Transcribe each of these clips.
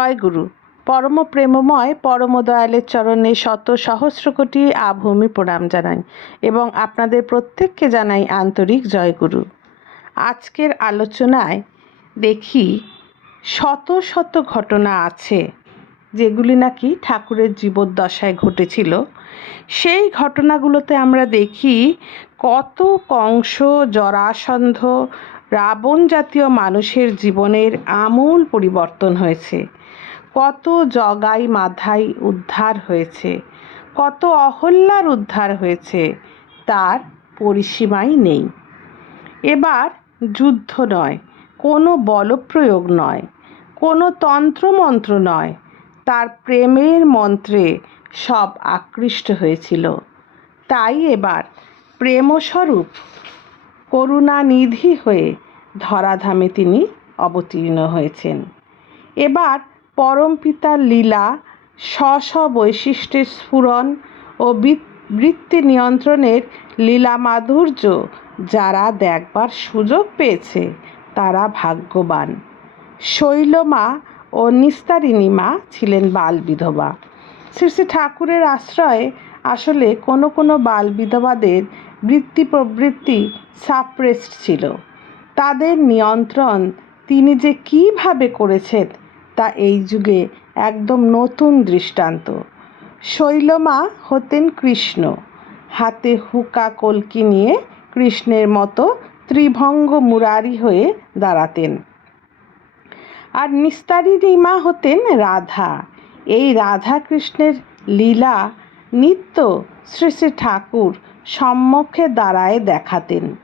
জয়গুরু। পরম প্রেমময় পরম দয়ালের চরণে শত সহস্র কোটি আভূমি প্রণাম জানাই এবং আপনাদের প্রত্যেককে জানাই আন্তরিক জয়গুরু। আজকের আলোচনায় দেখি শত শত ঘটনা আছে যেগুলি নাকি ঠাকুরের জীবদ্দশায় ঘটেছিল। সেই ঘটনাগুলোতে আমরা দেখি কত কংস, জরাসন্ধ, রাবণ জাতীয় মানুষের জীবনের আমূল পরিবর্তন হয়েছে। কত জগাই মাধাই উদ্ধার হয়েছে, কত অহল্যার উদ্ধার হয়েছে, তার পরিসীমাই নেই। এবার যুদ্ধ নয়, কোনো বলপ্রয়োগ নয়, কোনো তন্ত্রমন্ত্র নয়, তার প্রেমের মন্ত্রে সব আকৃষ্ট হয়েছিল। তাই এবার প্রেমস্বরূপ করুণানিধি হয়ে ধরাধামে তিনি অবতীর্ণ হয়েছেন। এবার পরমপিতার লীলা স্ব স্ব বৈশিষ্ট্যের স্ফুরণ ও বৃত- বৃত্তি নিয়ন্ত্রণের লীলা মাধুর্য যারা দেখবার সুযোগ পেয়েছে, তারা ভাগ্যবান। শৈলমা ও নিস্তারিণী মা ছিলেন বাল বিধবা। শ্রী শ্রী ঠাকুরের আশ্রয়ে আসলে কোনো কোনো বাল বিধবাদের বৃত্তি প্রবৃত্তি সাপ্রেসড ছিল। তাদের নিয়ন্ত্রণ তিনি যে কীভাবে করেছেন তা এই যুগে একদম নতুন দৃষ্টান্ত। শৈলমা হতেন কৃষ্ণ। হাতে হুকা কলকি নিয়ে কৃষ্ণের মতো ত্রিভঙ্গ মুরারি হয়ে দাঁড়াতেন। আর নিস্তারিণী মা হতেন রাধা। এই রাধা কৃষ্ণের লীলা নিত্য শ্রী শ্রী ঠাকুর সম্মুখে দাঁড়ায় দেখাতেন।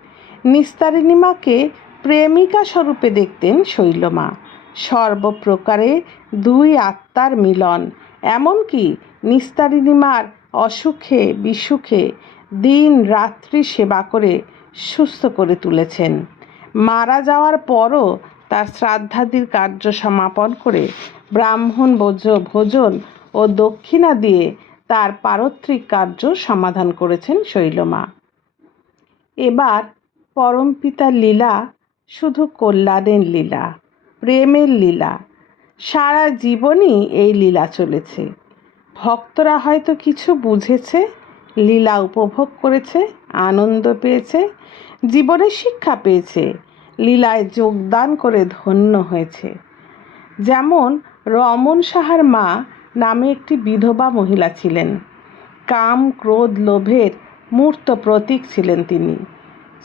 নিস্তারিণী মাকে প্রেমিকা স্বরূপে দেখতেন শৈলমা। সর্বপ্রকারে দুই আত্মার মিলন। এমনকি নিস্তারিণী মার অসুখে, বিসুখে দিন রাত্রি সেবা করে সুস্থ করে তুলেছেন। মারা যাওয়ার পরও তার শ্রাদ্ধাদির কার্য সমাপন করে ব্রাহ্মণ ভোজ ভোজন ও দক্ষিণা দিয়ে তার পারত্রিক কার্য সমাধান করেছেন শৈলমা। এবার পরমপিতার লীলা, শুধু কল্যাণের লীলা। প্রেমের লীলা। সারা জীবনই এই লীলা চলেছে। ভক্তরা হয়তো কিছু বুঝেছে, লীলা উপভোগ করেছে, আনন্দ পেয়েছে, জীবনে শিক্ষা পেয়েছে, লীলায় যোগদান করে ধন্য হয়েছে। যেমন রমন সাহার মা নামে একটি বিধবা মহিলা ছিলেন। কাম, ক্রোধ, লোভের মূর্ত প্রতীক ছিলেন তিনি।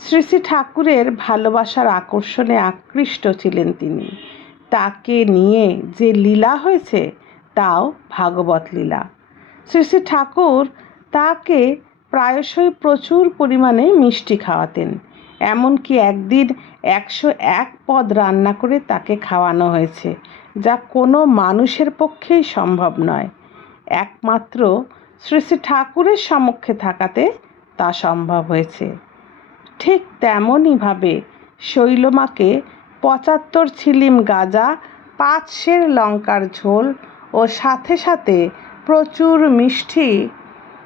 শ্রী শ্রী ঠাকুরের ভালোবাসার আকর্ষণে আকৃষ্ট ছিলেন তিনি। তাকে নিয়ে যে লীলা হয়েছে, তাও ভাগবত লীলা। শ্রী শ্রী ঠাকুর তাকে প্রায়শই প্রচুর পরিমাণে মিষ্টি খাওয়াতেন। এমনকি একদিন একশো এক পদ রান্না করে তাকে খাওয়ানো হয়েছে, যা কোনো মানুষের পক্ষেই সম্ভব নয়। একমাত্র শ্রী শ্রী ঠাকুরের সমক্ষে থাকাতে তা সম্ভব হয়েছে। ঠিক তেমনইভাবে শৈলমাকে পঁচাত্তর ছিলিম গাজা পাঁচ সের লঙ্কার ঝোল ও সাথে সাথে প্রচুর মিষ্টি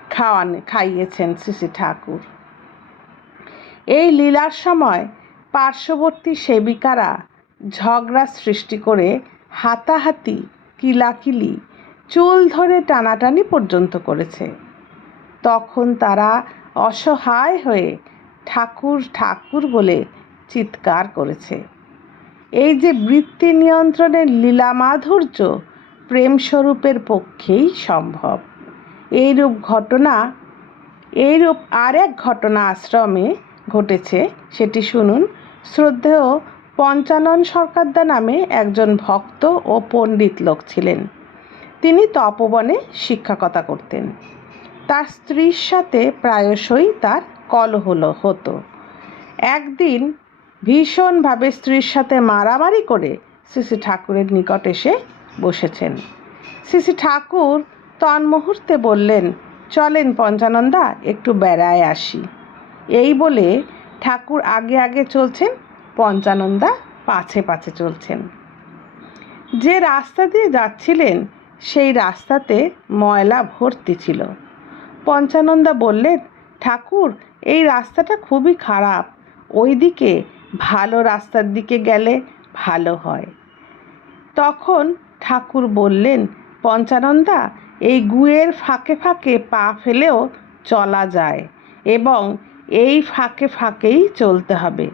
খাওয়ান, খাইয়েছেন শ্রী শ্রী ঠাকুর। এই লীলার সময় পার্শ্ববর্তী সেবিকারা ঝগড়া সৃষ্টি করে হাতাহাতি, কিলাকিলি, চুল ধরে টানাটানি পর্যন্ত করেছে। তখন তারা অসহায় হয়ে ঠাকুর ঠাকুর বলে চিৎকার করেছে। এই যে বৃত্তি নিয়ন্ত্রণের লীলা মাধুর্য প্রেমস্বরূপের পক্ষেই সম্ভব। এইরূপ ঘটনা, এইরূপ আর এক ঘটনা আশ্রমে ঘটেছে, সেটি শুনুন। শ্রদ্ধেয় পঞ্চানন সরকারদা নামে একজন ভক্ত ও পণ্ডিত লোক ছিলেন। তিনি তপবনে শিক্ষকতা করতেন। তার স্ত্রীর সাথে প্রায়শই তার কলহ হতো। একদিন ভীষণভাবে স্ত্রীর সাথে মারামারি করে শ্রী ঠাকুরের নিকট এসে বসেছেন। শ্রী ঠাকুর তন্মুহূর্তে বললেন, চলেন পঞ্চানন্দা, একটু বেড়ায় আসি। এই বলে ঠাকুর আগে আগে চলছেন, পঞ্চানন্দা পাছে পাছে চলছেন। যে রাস্তা দিয়ে যাচ্ছিলেন, সেই রাস্তাতে ময়লা ভর্তি ছিল। পঞ্চানন্দা বললেন, ঠাকুর এই রাস্তাটা খুবই খারাপ। ওই দিকে ভালো রাস্তার দিকে গেলে ভালো হয়। তখন ঠাকুর বললেন, পঞ্চানন্দা, এই গুয়ের ফাঁকে ফাঁকে পা ফেলেও চলা যায় এবং এই ফাঁকে ফাঁকেই চলতে হবে।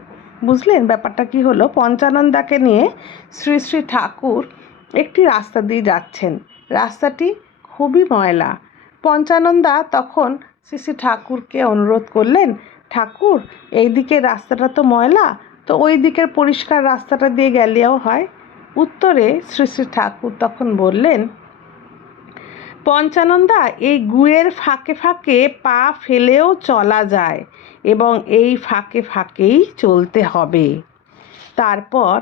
বুঝলেন ব্যাপারটা কি হলো? পঞ্চানন্দাকে নিয়ে শ্রী শ্রী ঠাকুর একটি রাস্তা দিয়ে যাচ্ছেন। রাস্তাটি খুবই ময়লা। পঞ্চানন্দা তখন শ্রী শ্রী ঠাকুরকে অনুরোধ করলেন, ঠাকুর, এই দিকের রাস্তাটা তো ময়লা, তো ওই দিকের পরিষ্কার রাস্তাটা দিয়ে গেলেও হয়। উত্তরে শ্রী শ্রী ঠাকুর তখন বললেন, পঞ্চানন্দা, এই গুয়ের ফাঁকে ফাঁকে পা ফেলেও চলা যায় এবং এই ফাঁকে ফাঁকেই চলতে হবে। তারপর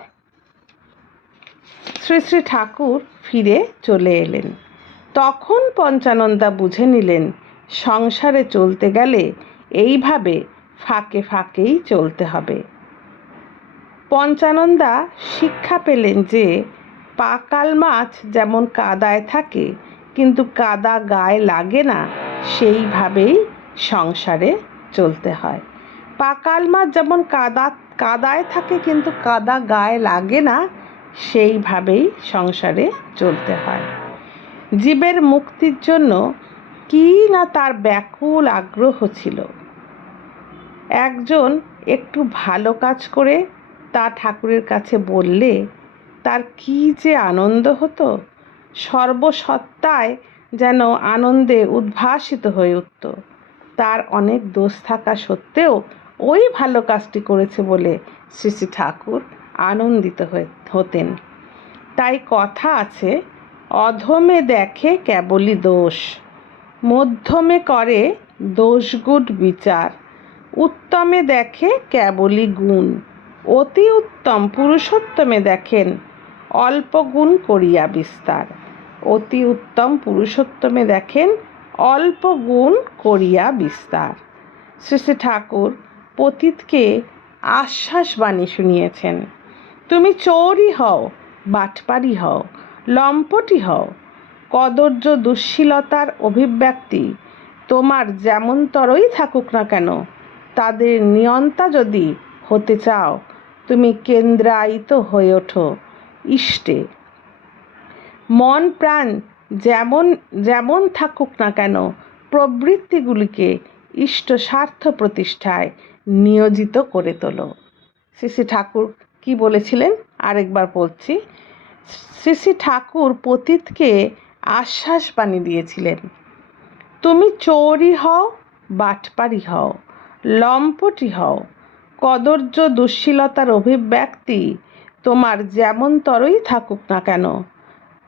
শ্রী শ্রী ঠাকুর ফিরে চলে এলেন। তখন পঞ্চানন্দা বুঝে নিলেন সংসারে চলতে গেলে এইভাবে ফাঁকে ফাঁকেই চলতে হবে। পঞ্চানন্দা শিক্ষা পেলেন যে, পাকাল মাছ যেমন কাদায় থাকে, কিন্তু কাদা গায়ে লাগে না, সেইভাবেই সংসারে চলতে হয়। পাকাল মাছ যেমন কাদা, কাদায় থাকে, কিন্তু কাদা গায়ে লাগে না, সেইভাবেই সংসারে চলতে হয়। জীবের মুক্তির জন্য কি না তার ব্যাকুল আগ্রহ ছিল। একজন একটু ভালো কাজ করে তা ঠাকুরের কাছে বললে, তার কি যে আনন্দ হতো, সর্বসত্তায় যেন আনন্দে উদ্ভাসিত হয়ে উঠত। তার অনেক দোষ থাকা সত্ত্বেও ওই ভালো কাজটি করেছে বলে শ্রী শ্রী ঠাকুর আনন্দিত হয়ে হতেন। তাই কথা আছে, অধমে দেখে কেবলই দোষ। মধ্যমে করে দোষগুণ বিচার, উত্তমে দেখে কেবলই গুণ, অতি উত্তম পুরুষোত্তমে দেখেন, অল্প গুণ করিয়া বিস্তার, অতি উত্তম পুরুষোত্তমে দেখেন, অল্প গুণ করিয়া বিস্তার। শ্রী শ্রী ঠাকুর পতীতকে আশ্বাস বাণী শুনিয়েছেন, তুমি চৌরি হও, বাটপারি হও, লম্পটি হও কদর্য দুশ্শীলতার অভিব্যক্তি। তোমার যেমনতরই থাকুক না কেন, তাদের নিয়ন্তা যদি হতে চাও, তুমি কেন্দ্রায়িত হয়ে ওঠো, ইষ্টে। মন প্রাণ যেমন যেমন থাকুক না কেন, প্রবৃত্তিগুলিকে ইষ্ট স্বার্থ প্রতিষ্ঠায় নিয়োজিত করে তোলো। শ্রী শ্রী ঠাকুর কি বলেছিলেন? আরেকবার বলছি। শ্রী শ্রী ঠাকুর পতীতকে আশ্বাস বাণী দিয়েছিলেন। তুমি চৌরি হও, বাটপারি হও, লম্পটি হও। কদর্য দুশ্শীলতার অভিব্যক্তি তোমার যেমন তরই থাকুক না কেন।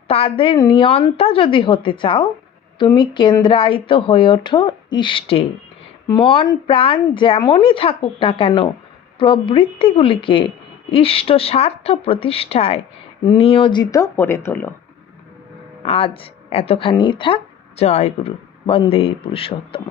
তাদের নিয়ন্তা যদি হতে চাও, তুমি কেন্দ্রায়িত হয়ে ওঠো ইষ্টে। মন প্রাণ যেমনই থাকুক না কেন, প্রবৃত্তিগুলিকে ইষ্ট স্বার্থ প্রতিষ্ঠায় নিয়োজিত করে তোলো। আজ এতখানি থাক। জয় গুরু। বন্দে পুরুষোত্তম।